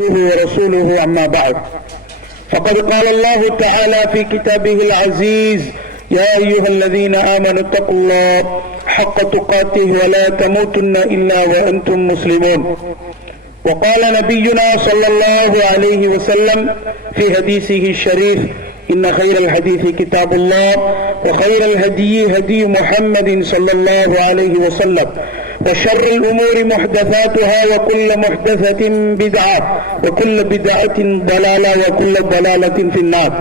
ورسوله أما بعد فقد قال الله تعالى في كتابه العزيز يا أيها الذين آمنوا اتقوا الله حق تقاته ولا تموتن إلا وأنتم مسلمون. وقال نبينا صلى الله عليه وسلم في حديثه الشريف إن خير الحديث كتاب الله وخير الهدي هدي محمد صلى الله عليه وسلم وشر الأمور محدثاتها وكل محدثة بدعة وكل بدعة ضلالة وكل ضلالة في النار.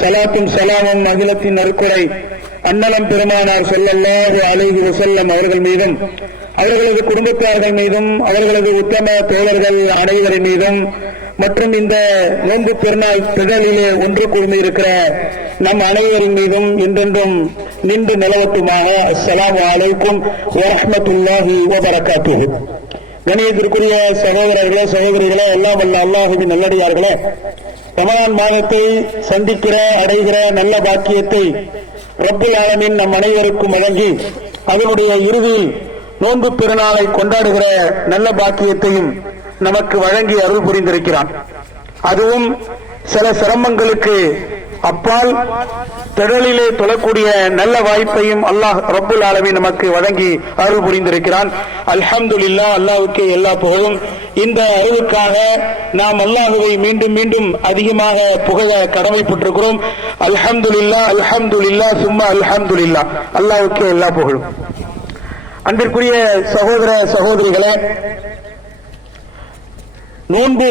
சலாத்தும் சலாமும் அகிலத்தின் நற்குறை அன்னலம் பெருமானார் ஸல்லல்லாஹு அலைஹி வஸல்லம் அவர்கள் மீதும் அவர்களது குடும்பத்தார்கள் மீதும் அவர்களது உத்தம தோழர்கள் அனைவரின் மீதும் மற்றும் இந்த நோன்பு பெருநாள் திகழிலே ஒன்று கூர்ந்து இருக்கிற நம் அனைவரின் மீதும் என்றென்றும் நின்று நிலவட்டுமாக. அஸ்ஸலாமு அலைக்கும் வரஹ்மத்துல்லாஹி வபரகாத்துஹு. கணியத்திற்குரிய சகோதரர்களே சகோதரிகளே, எல்லாம் வல்ல அல்லாஹுவின் நல்லடியார்களே, ரமலான் மாதத்தை சந்திக்கிற அடைகிற நல்ல பாக்கியத்தை ரப்புல் ஆலமீன் நம் அனைவருக்கும் வழங்கி அதனுடைய இறுதியில் நோன்பு பெருநாளை கொண்டாடுகிற நல்ல பாக்கியத்தையும் நமக்கு வழங்கி அருள் புரிந்திருக்கிறான். அதுவும் சில சிரமங்களுக்கு அப்பால் திடலிலே தொழக்கூடிய நல்ல வாய்ப்பையும் அல்லாஹ் ரப்புல் ஆலமீன் நமக்கு வழங்கி அருள் புரிந்திருக்கிறான். அல்ஹம்துலில்லாஹ், அல்லாஹ்வுக்கே எல்லா புகழும். இந்த அறிவுக்காக நாம் அல்லாஹுவை மீண்டும் மீண்டும் அதிகமாக புகழ கடமைப்பட்டிருக்கிறோம். அல்ஹம்துலில்லாஹ், அல்ஹம்துலில்லாஹ், சும்மா அல்ஹம்துலில்லாஹ், அல்லாஹ்வுக்கே எல்லா புகழும். அன்பிற்குரிய சகோதர சகோதரிகளே, நோன்பு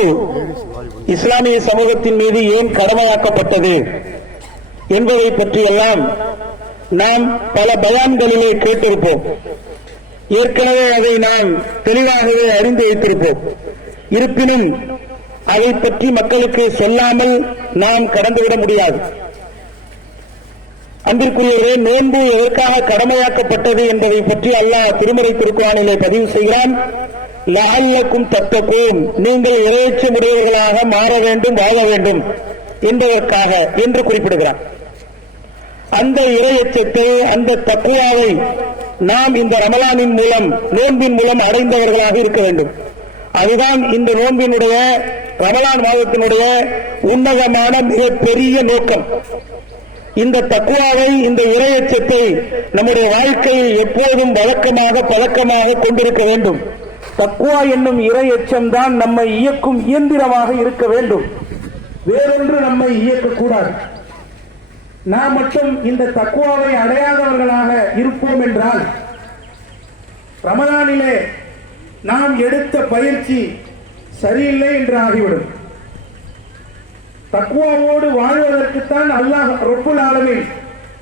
இஸ்லாமிய சமூகத்தின் மீது ஏன் கடமையாக்கப்பட்டது என்பதை பற்றியெல்லாம் நாம் பல பயான்களிலே கேட்டிருப்போம். ஏற்கனவே அதை நாம் தெளிவாகவே அறிந்து வைத்திருப்போம். இருப்பினும் அதை பற்றி மக்களுக்கு சொல்லாமல் நாம் கடந்துவிட முடியாது. அன்பிற்குரியவரே, நோன்பு எதற்காக கடமையாக்கப்பட்டது என்பதை பற்றி அல்லாஹ் திருமறை திருக்குர்ஆனிலே பதிவு செய்கிறான். லஅல்லக்கும் தத்தகூன், நீங்கள் இறையச்சமுடையவர்களாக மாற வேண்டும், வாழ வேண்டும் என்பதற்காக என்று குறிப்பிடுகிறார். அந்த இறையச்சத்தை, அந்த தக்வாவை நாம் இந்த ரமலானின் மூலம், நோன்பின் மூலம் அடைந்தவர்களாக இருக்க வேண்டும். அதுதான் இந்த நோன்பினுடைய, ரமலான் மாதத்தினுடைய உன்னதமான மிகப்பெரிய நோக்கம். இந்த தக்வாவை, இந்த இறையச்சத்தை நம்முடைய வாழ்க்கையில் எப்போதும் வழக்கமாக பழக்கமாக கொண்டிருக்க வேண்டும். தக்வா என்னும் இறையச்சம் தான் நம்மை இயக்கும் இயந்திரமாக இருக்க வேண்டும். வேறொன்று நம்மை இயக்கக்கூடாது. நாம் மட்டும் இந்த தக்வாவை அடையாதவர்களாக இருப்போம் என்றால் ரமலானிலே நாம் எடுத்த பயிற்சி சரியில்லை என்று ஆகிவிடும். தக்வாவோடு வாழ்வதற்குத்தான் அல்லாஹ் ரப்புல் ஆலமீன்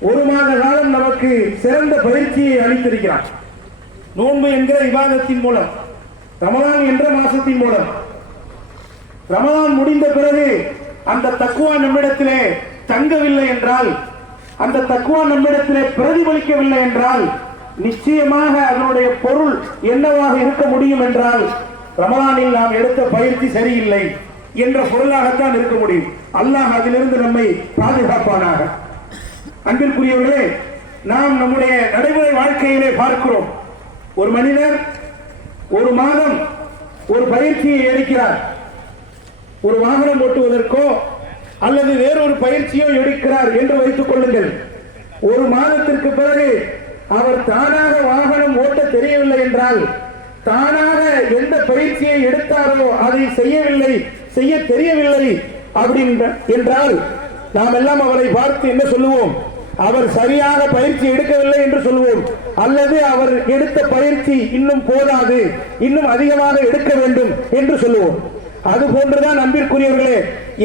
ஒரு மாத காலம் நமக்கு சிறந்த பயிற்சியை அளித்திருக்கிறார். நோன்பு என்கிற இபாதத்தின் மூலம், ரமலான் என்ற மாசத்தின் மூலம். ரமலான் முடிந்த பிறகு அந்த தக்வா நம்மிடத்திலே தங்கவில்லை என்றால், அந்த தக்வா நம்மிடத்திலே பிரதிபலிக்கவில்லை என்றால், நிச்சயமாக அதனுடைய பொருள் என்னவாக இருக்க முடியும் என்றால், ரமலானில் நாம் எடுத்த பயிற்சி சரியில்லை என்ற பொருளாகத்தான் இருக்க முடியும். அல்லாஹ் அதிலிருந்து நம்மை பாதுகாப்பானாக. அன்பிற்குரியவர்களே, நாம் நம்முடைய நடைமுறை வாழ்க்கையிலே பார்க்கிறோம். ஒரு மனிதர் ஒரு மாதம் ஒரு பயிற்சியை எடுக்கிறார். ஒரு வாகனம் ஓட்டுவதற்கோ அல்லது வேறொரு பயிற்சியோ எடுக்கிறார் என்று வைத்துக் கொள்ளுங்கள். ஒரு மாதத்திற்கு பிறகு அவர் தானாக வாகனம் ஓட்ட தெரியவில்லை என்றால், தானாக எந்த பயிற்சியை எடுத்தாரோ அதை செய்யவில்லை, செய்ய தெரியவில்லை அப்படி என்றால் நாம் எல்லாம் அவரை பார்த்து என்ன சொல்லுவோம்? அவர் சரியாக பயிற்சி எடுக்கவில்லை என்று சொல்லுவோம். அல்லது அவர் எடுத்த பயிற்சி இன்னும் போதாது, இன்னும் அதிகமாக எடுக்க வேண்டும் என்று சொல்லுவோம். அது போன்றுதான் அன்பிற்குரியவர்களே,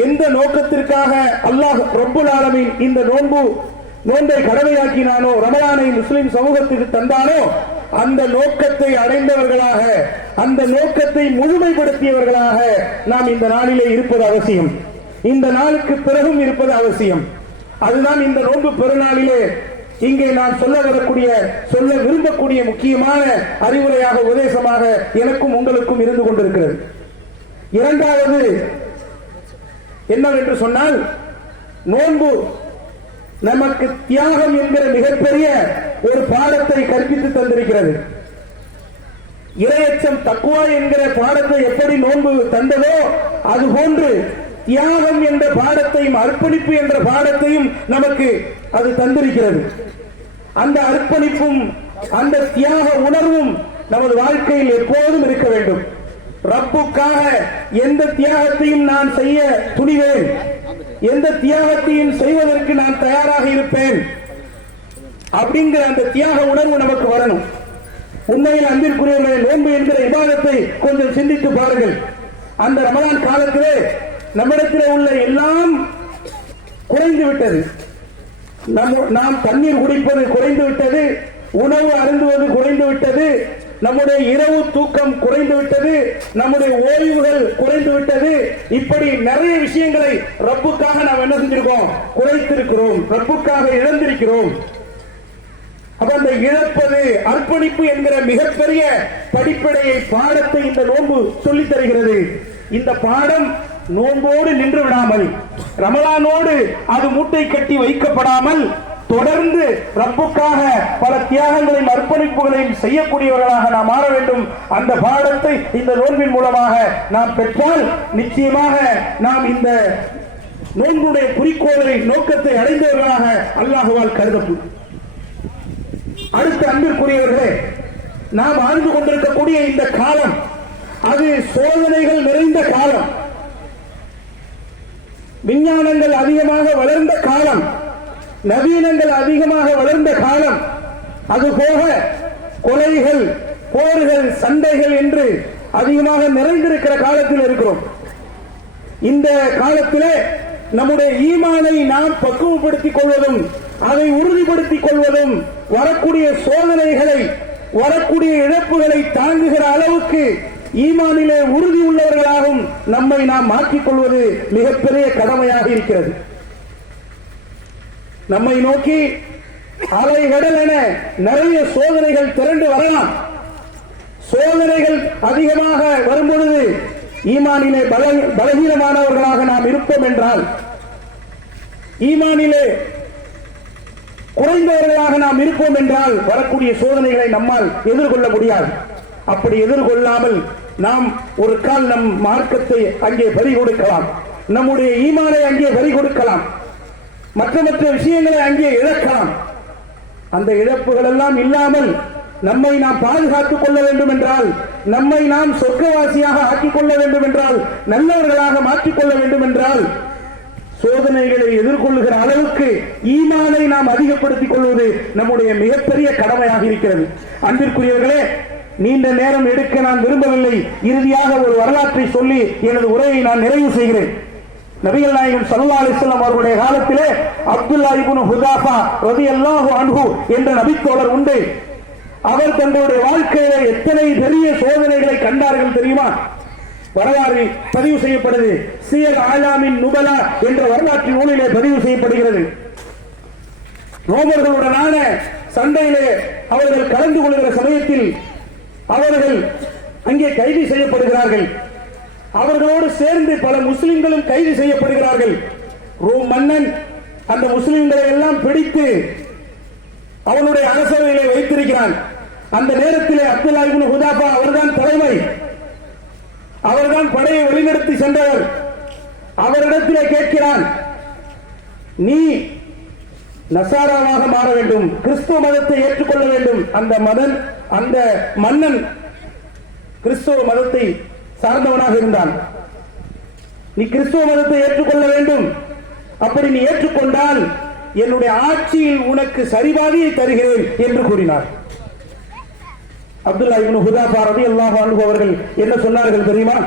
எந்த நோக்கத்திற்காக அல்லாஹ் ரப்புல் ஆலமீன் இந்த நோன்பை கடமையாக்கினானோ, ரமலானை முஸ்லிம் சமூகத்துக்கு தந்தானோ, அந்த நோக்கத்தை அடைந்தவர்களாக, அந்த நோக்கத்தை முழுமைப்படுத்தியவர்களாக நாம் இந்த நாளிலே இருப்பது அவசியம். இந்த நாளுக்கு பிறகும் இருப்பது அவசியம். அதுதான் இந்த நோன்பு பெருநாளிலே இங்கே நான் சொல்ல விரும்பக்கூடிய முக்கியமான அறிவுரையாக, உபதேசமாக எனக்கும் உங்களுக்கும் இருந்து கொண்டிருக்கிறது. இரண்டாவது என்னவென்று சொன்னால், நோன்பு நமக்கு தியாகம் என்கிற மிகப்பெரிய ஒரு பாடத்தை கற்பித்து தந்திருக்கிறது. இரையச்சம் தக்குவா என்கிற பாடத்தை எப்படி நோன்பு தந்ததோ அதுபோன்று தியாகம் என்ற பாடத்தையும் அர்ப்பணிப்பு என்ற பாடத்தையும் நமக்கு அது தந்திருக்கிறது. அந்த அர்ப்பணிப்பும் அந்த தியாக உணர்வும் நமது வாழ்க்கையில் எப்போதும் இருக்க வேண்டும். ரப்புக்காக எந்த தியாகத்தையும் நான் செய்ய துணிவேன், எந்த தியாகத்தையும் செய்வதற்கு நான் தயாராக இருப்பேன் அப்படிங்கிற அந்த தியாக உணர்வு நமக்கு வரணும். உண்மையில் அன்பிற்குரியவர்களே, நோன்பு என்கிற இபாதத்தை கொஞ்சம் சிந்தித்து பாருங்கள். அந்த ரமலான் காலத்திலே நம்மிடத்தில் உள்ள எல்லாம் குறைந்து விட்டது. நாம் தண்ணீர் குடிப்பது குறைந்து விட்டது, உணவு அருந்துவது குறைந்து விட்டது, நம்முடைய இரவு தூக்கம் குறைந்து விட்டது, நம்முடைய ஓய்வுகள் குறைந்து விட்டது. இப்படி நிறைய விஷயங்களை ரப்புக்காக நாம் என்ன செஞ்சிருக்கோம்? குறைத்திருக்கிறோம், ரப்புக்காக இழந்திருக்கிறோம். அப்ப அந்த இழப்பது அர்ப்பணிப்பு என்கிற மிகப்பெரிய படிப்படையை பாடத்தை இந்த நோன்பு சொல்லித் தருகிறது. இந்த பாடம் நோன்போடு நின்று விடாமல், ரமலானோடு அது மூட்டை கட்டி வைக்கப்படாமல் தொடர்ந்து ரப்புக்காக பல தியாகங்களையும் அர்ப்பணிப்புகளையும் செய்யக்கூடியவர்களாக நாம் மாற வேண்டும். அந்த பாடத்தை இந்த நோன்பின் மூலமாக நாம் பெற்றால் நிச்சயமாக நாம் இந்த நோன்புடைய குறிக்கோளை நோக்கத்தை அடைந்தவர்களாக அல்லாஹ்வால் கருதப்படும். அடுத்த அன்பிற்குரியவர்களே, நாம் ஆழ்ந்து கொண்டிருக்கக்கூடிய இந்த காலம் அது சோதனைகள் நிறைந்த காலம், விஞ்ஞானங்கள் அதிகமாக வளர்ந்த காலம், நவீனங்கள் அதிகமாக வளர்ந்த காலம், அதுபோக கொலைகள், போர்கள், சண்டைகள் என்று அதிகமாக நிறைந்திருக்கிற காலத்தில் இருக்கிறோம். இந்த காலத்திலே நம்முடைய ஈமானை நாம் பக்குவப்படுத்திக் கொள்வதும் அதை உறுதிப்படுத்திக் கொள்வதும் வரக்கூடிய சோதனைகளை, வரக்கூடிய இழப்புகளை தாங்குகிற அளவுக்கு ஈமானிலே உறுதி உள்ளவர்களாகவும் நம்மை நாம் மாற்றிக் கொள்வது மிகப்பெரிய கடமையாக இருக்கிறது. நம்மை நோக்கி அலை கடல் என நிறைய சோதனைகள் திரண்டு வரலாம். சோதனைகள் அதிகமாக வரும்பொழுது ஈமானிலே பலகீனமானவர்களாக நாம் இருப்போம் என்றால், ஈமானிலே குறைந்தவர்களாக நாம் இருப்போம் என்றால் வரக்கூடிய சோதனைகளை நம்மால் எதிர்கொள்ள முடியாது. அப்படி எதிர்கொள்ளாமல் நாம் ஒரு கால் நம் மார்க்கத்தை அங்கே பறி கொடுக்கலாம், நம்முடைய ஈமானை அங்கே பறி கொடுக்கலாம், மற்ற விஷயங்களை அங்கே இழக்கலாம். அந்த இழப்புகள் எல்லாம் இல்லாமல் நம்மை நாம் பாதுகாத்துக் கொள்ள வேண்டும் என்றால், நம்மை நாம் சொர்க்கவாசியாக ஆக்கிக் கொள்ள வேண்டும் என்றால், நல்லவர்களாக மாற்றிக்கொள்ள வேண்டும் என்றால், சோதனைகளை எதிர்கொள்ளுகிற அளவுக்கு ஈமானை நாம் அதிகப்படுத்திக் கொள்வது நம்முடைய மிகப்பெரிய கடமையாக இருக்கிறது. அன்பிற்குரியவர்களே, நீண்ட நேரம் எடுக்க நான் விரும்பவில்லை. இறுதியாக ஒரு வரலாற்றை சொல்லி எனது உரையை நான் நிறைவு செய்கிறேன். நபிகள் நாயகம் ஸல்லல்லாஹு அலைஹி வஸல்லம் அவர்களுடைய காலத்திலே அப்துல்லா இப்னு ஹுதாஃபா ரலியல்லாஹு அன்ஹு என்ற நபித்தோழர் உண்டு. அவர் தங்களுடைய வாழ்க்கையில எத்தனை பெரிய சோதனைகளை கண்டார்கள் தெரியுமா? வரலாறு பதிவு செய்யப்படுது. சியர் ஆலாமின் நுபலா என்ற வரலாற்று நூலிலே பதிவு செய்யப்படுகிறது. ரோமர்களுடனான சண்டையிலே அவர்கள் கலந்து கொள்கிற சமயத்தில் அவர்கள் அங்கே கைது செய்யப்படுகிறார்கள். அவர்களோடு சேர்ந்து பல முஸ்லிம்களும் கைது செய்யப்படுகிறார்கள். ரோம் மன்னன் அந்த முஸ்லிம்களை எல்லாம் பிடித்து அவனுடைய அரசவையிலே வைத்திருக்கிறான். அந்த நேரத்திலே அப்துல்லா இப்னு ஹுதாஃபா அவர்தான் தலைமை, அவர்தான் படையை வழிநடத்தி சென்றவர். அவரிடத்திலே கேட்கிறான், நீ நசாராவாக மாற வேண்டும், கிறிஸ்துவ மதத்தை ஏற்றுக்கொள்ள வேண்டும். அந்த மன்னன் கிறிஸ்துவ மதத்தை சார்ந்தவனாக இருந்தான். நீ கிறிஸ்துவ மதத்தை ஏற்றுக்கொள்ள வேண்டும். அப்படி நீ ஏற்றுக்கொண்டால் என்னுடைய ஆட்சியில் உனக்கு சரிபாதியை தருகிறேன் என்று கூறினார். அப்துல்லா இப்னு ஹுதாஃபா ரலியல்லாஹு அன்ஹு அவர்கள் என்ன சொன்னார்கள் தெரியுமா?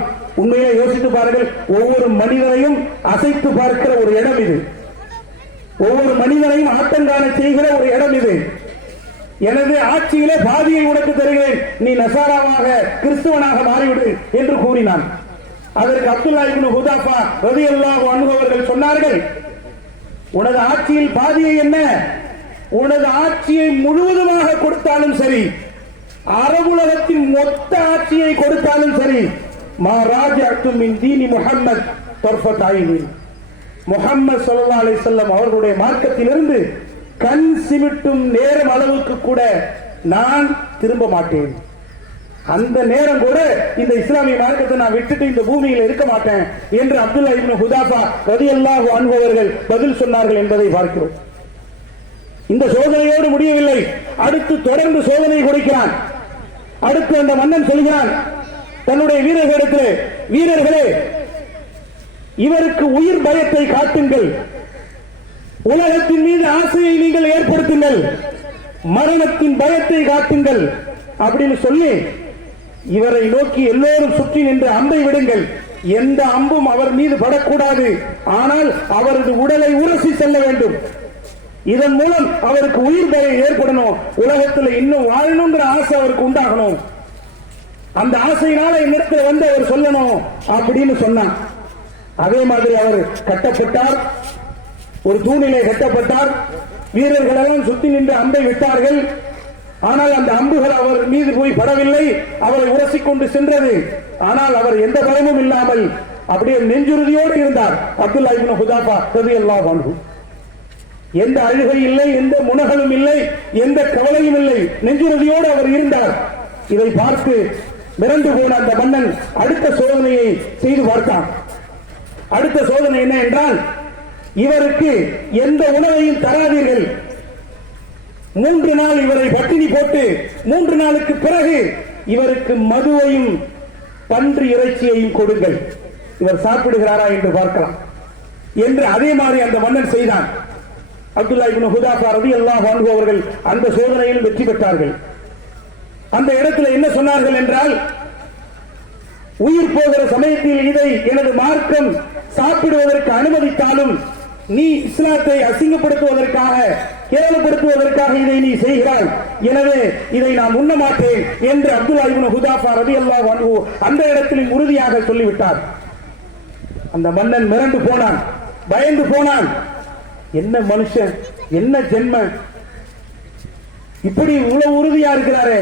உண்மையிலே யோசித்து பாருங்கள். ஒவ்வொரு மனிதனையும் அசைத்து பார்க்கிற ஒரு இடம் இது, ஒவ்வொரு மனிதனையும் ஆட்டங்காண செய்கிற ஒரு இடம் இது. எனது ஆட்சியிலே பாதியை உனக்கு தருகிறேன், நீ நசாராவாக கிறிஸ்துவனாக மாறிவிடு என்று கூறினான். அதற்கு அப்துல்லா இப்னு ஹுதாஃபா ரலியல்லாஹு அன்ஹு அவர்கள் சொன்னார்கள், உனது ஆட்சியில் பாதியை என்ன, உனது ஆட்சியை முழுவதுமாக கொடுத்தாலும் சரி, அரபுலகத்தின் மொத்த ஆட்சியை கொடுத்தாலும் சரி, மா ராஜஅத்து மின் தீனி முஹம்மத் தர்ஃபத் ஐனின், முஹம்மது ஸல்லல்லாஹு அலைஹி வஸல்லம் அவர்களுடைய மார்க்கத்திலிருந்து கண் சிமிட்டும் நேரம் அளவுக்கு கூட நான் திரும்ப மாட்டேன். அந்த நேரம் கூட இந்த இஸ்லாமிய மார்க்கத்தை நான் விட்டுட்டு இந்த பூமியில் இருக்க மாட்டேன் என்று அப்துல்லா இப்னு ஹுதாஃபா ரலியல்லாஹு அன்ஹு அவர்கள் பதில் சொன்னார்கள் என்பதை பார்க்கிறோம். இந்த சோதனையோடு முடியவில்லை, அடுத்து தொடர்ந்து சோதனை கொடுக்கிறான். அடுத்து அந்த மன்னன் சொல்கிறான் தன்னுடைய வீரர்களிடத்தில், வீரர்களே, இவருக்கு உயிர் பயத்தை காட்டுங்கள், உலகத்தின் மீது ஆசையை நீங்கள் ஏற்படுத்துங்கள், மரணத்தின் பயத்தை காட்டுங்கள் அப்படின்னு சொல்லி இவரை நோக்கி எல்லோரும் சுற்றி நின்று அம்பை விடுங்கள், எந்த அம்பும் அவர் மீது படக்கூடாது, ஆனால் அவரது உடலை உரசி செல்ல வேண்டும், இதன் மூலம் அவருக்கு உயிர் பயம் ஏற்படணும், உலகத்தில் இன்னும் வாழணுங்கிற ஆசை அவருக்கு உண்டாகணும், அந்த ஆசையினால என்னிடத்தில் வந்து அவர் சொல்லணும் அப்படின்னு சொன்னார். அதே மாதிரி அவர் கட்டப்பட்டார், ஒரு தூணிலே கட்டப்பட்டார். வீரர்கள் எல்லாம் சுத்தி நின்று அம்பை விட்டார்கள். ஆனால் அந்த அம்புகள் அவர் மீது போய் படவில்லை, அவரை உரசிக்கொண்டு சென்றது. ஆனால் அவர் எந்த பயமும் இல்லாமல் அப்படியே நெஞ்சுறுதியோடு இருந்தார். அப்துல்லா இப்னு ஹுதாஃபா ரலியல்லாஹு அன்ஹு எந்த அழுகை இல்லை, எந்த முனகலும் இல்லை, எந்த கவலையும் இல்லை, நெஞ்சுறுதியோடு அவர் இருந்தார். இதை பார்த்து மிரண்டு போன அந்த மன்னன் அடுத்த சோதனையை செய்து பார்த்தான். அடுத்த சோதனை என்ன என்றால், இவருக்கு எந்த உணவையும் தராதீர்கள், 3 நாள் இவரை பட்டினி போட்டு 3 நாளுக்கு பிறகு இவருக்கு மதுவையும் பன்றி இறைச்சியையும் கொடுங்கள், இவர் சாப்பிடுகிறாரா என்று பார்க்கலாம் என்று அதே மாதிரி அந்த மன்னன் செய்தான். அப்துல்லா இப்னு ஹுதாஃபா ரலியல்லாஹு அன்ஹு அவர்கள் அந்த சோதனையில் வெற்றி பெற்றார்கள். அந்த இடத்துல என்ன சொன்னார்கள் என்றால், உயிர் போகிற சமயத்தில் இதை எனது மார்க்கம் சாப்பிடுவதற்கு அனுமதித்தாலும் நீ இஸ்லாத்தை அசிங்கப்படுத்துவதற்காக, கேவலப்படுத்துவதற்காக இதை நீ செய்கிறாய், எனவே இதை நான் உண்ண மாட்டேன் என்று அப்துல்லா இப்னு ஹுதாஃபா ரலியல்லாஹு அன்ஹு அந்த இடத்தில் உறுதியாக சொல்லிவிட்டார். அந்த மன்னன் மிரண்டு போனான், பயந்து போனான். என்ன மனுஷன், என்ன ஜென்ம, இப்படி இவ்வளவு உறுதியா இருக்கிறாரே,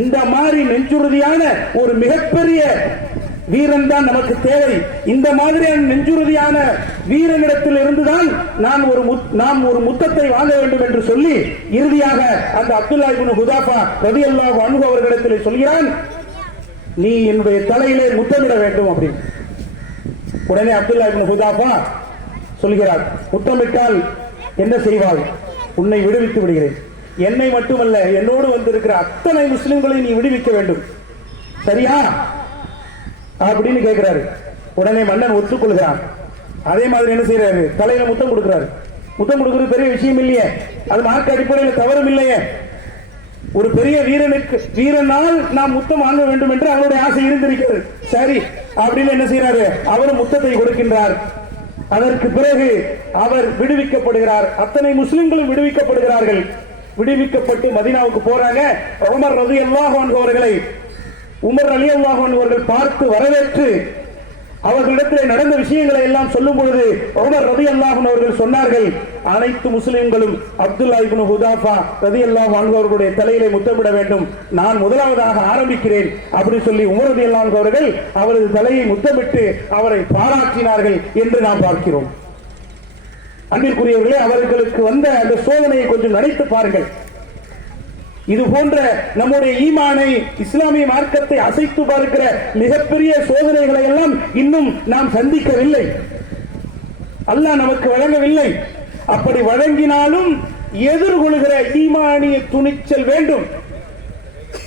இந்த மாதிரி நெஞ்சுறுதியான ஒரு மிகப்பெரிய வீரன் தான் நமக்கு தேவை, இந்த மாதிரியான நெஞ்சுறுதியான வீரனிடத்தில் இருந்துதான் நாம் ஒரு முத்தத்தை வாங்க வேண்டும் என்று சொல்லி இறுதியாக அந்த அப்துல்லா இப்னு ஹுதாஃபா ரலியல்லாஹு அன்ஹு அவர்களிடத்தில் சொல்கிறான், நீ என்னுடைய தலையிலே முத்தமிட வேண்டும் அப்படின்னு. உடனே அப்துல்லா இப்னு ஹுதாஃபா சொல்கிறார், முத்தமிட்டால் என்ன செய்வாய், உன்னை விடுவித்து விடுகிறேன், என்னை மட்டுமல்ல என்னோடு வந்திருக்கிற அத்தனை முஸ்லிம்களை நீ விடுவிக்க வேண்டும், சரியா அப்படின்னு கேட்கிறாரு. உடனே மன்னன் ஒத்துக்கொள்கிறான். அதே மாதிரி என்ன செய்யறாரு, தலையில முத்தம் கொடுக்கிறாரு. முத்தம் கொடுக்கிறது பெரிய விஷயம் இல்லையே, அது மார்க்க அடிப்படையில் தவறும் இல்லையே. ஒரு பெரிய வீரனால் நாம் முத்தம் வாங்க வேண்டும் என்று அவருடைய ஆசை இருந்திருக்கிறது, சரி அப்படின்னு என்ன செய்யறாரு, அவரும் முத்தத்தை கொடுக்கின்றார். அதற்கு பிறகு அவர் விடுவிக்கப்படுகிறார், அத்தனை முஸ்லிம்களும் விடுவிக்கப்படுகிறார்கள். விடுவிக்கப்பட்டு மதீனாவுக்கு போறாங்க. உமர் ரலியல்லாஹு அன்ஹு அவர்களை உமர் ரலியல்லாஹு அன்ஹு அவர்கள் பார்த்து வரவேற்று அவர்களிடத்தில் நடந்த விஷயங்களை எல்லாம் சொல்லும் பொழுது உமர் ரலியல்லாஹு அன்ஹு அவர்கள் சொன்னார்கள், அனைத்து முஸ்லிம்களும் அப்துல்லா இப்னு ஹுதாஃபா ரலியல்லாஹு அன்ஹு அவர்களுடைய தலையிலே முத்தமிட வேண்டும், நான் முதலாவதாக ஆரம்பிக்கிறேன் அப்படி சொல்லி உமர் ரலியல்லாஹு அன்ஹு அவர்கள் அவரது தலையை முத்தமிட்டு அவரை பாராட்டினார்கள் என்று நாம் பார்க்கிறோம். அன்பிற்குரியவர்களே, அவர்களுக்கு வந்த அந்த சோதனையை கொஞ்சம் நினைத்து பாருங்கள். இது போன்ற நம்முடைய ஈமானை, இஸ்லாமிய மார்க்கத்தை அசைத்து பார்க்கிற மிகப்பெரிய சோதனைகளை எல்லாம் இன்னும் நாம் சந்திக்கவில்லை, அல்லாஹ் நமக்கு வழங்கவில்லை. அப்படி வழங்கினாலும் எதிர்கொள்கிற ஈமானிய துணிச்சல் வேண்டும்.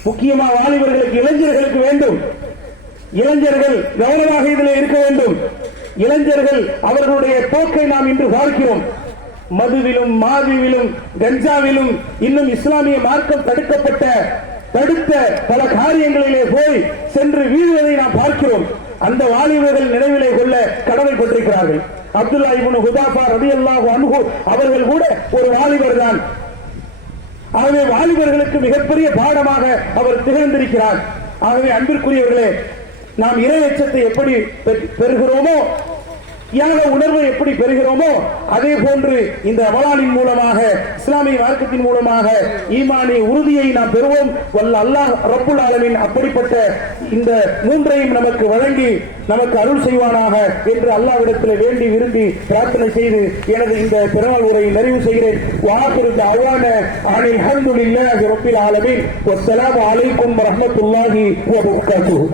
முக்கியமாக வாலிபர்களுக்கு, இளைஞர்களுக்கு வேண்டும். இளைஞர்கள் கவனமாக இதில் இருக்க வேண்டும். இளைஞர்கள் அவர்களுடைய போக்கை நாம் இன்று பார்க்கிறோம். மதுவிலும், மாதுவிலும், கஞ்சாவிலும், இன்னும் இஸ்லாமிய மார்க்கம் தடுத்த பல காரியங்களிலே போய் சென்று வீழ்வதை நாம் பார்க்கிறோம். அந்த வாலிபர்கள் நினைவிலே கொள்ள கடமைப்பட்டிருக்கிறார்கள். அப்துல்லா இப்னு ஹுதாஃபா ரலியல்லாஹு அன்ஹு அவர்கள் கூட ஒரு வாலிபர் தான். ஆகவே வாலிபர்களுக்கு மிகப்பெரிய பாடமாக அவர் திகழ்ந்திருக்கிறார். ஆகவே அன்பிற்குரியவர்களே, நாம் இறை அச்சத்தை எப்படி பெறுகிறோமோ தியாக உணர்வை எப்படி பெறுகிறோமோ அதே போன்று இந்த ரமலானின் மூலமாக இஸ்லாமிய மார்க்கத்தின் மூலமாக ஈமானிய உறுதியை நாம் பெறுவோம். வல்ல அல்லாஹ் ரப்புல் ஆலமீன் அப்படிப்பட்ட இந்த மூன்றையும் நமக்கு வழங்கி நமக்கு அருள் செய்வானாக என்று அல்லாஹ்விடத்தில் வேண்டி விரும்பி பிரார்த்தனை செய்து எனது இந்த பெருநாள் உரையை நிறைவு செய்கிறேன். வாஹிரு தஅவானா அனில் ஹம்துலில்லாஹி ரப்பில் ஆலமீன். வஸ்ஸலாமு அலைக்கும் வரஹ்மத்துல்லாஹி வபரகாத்துஹு.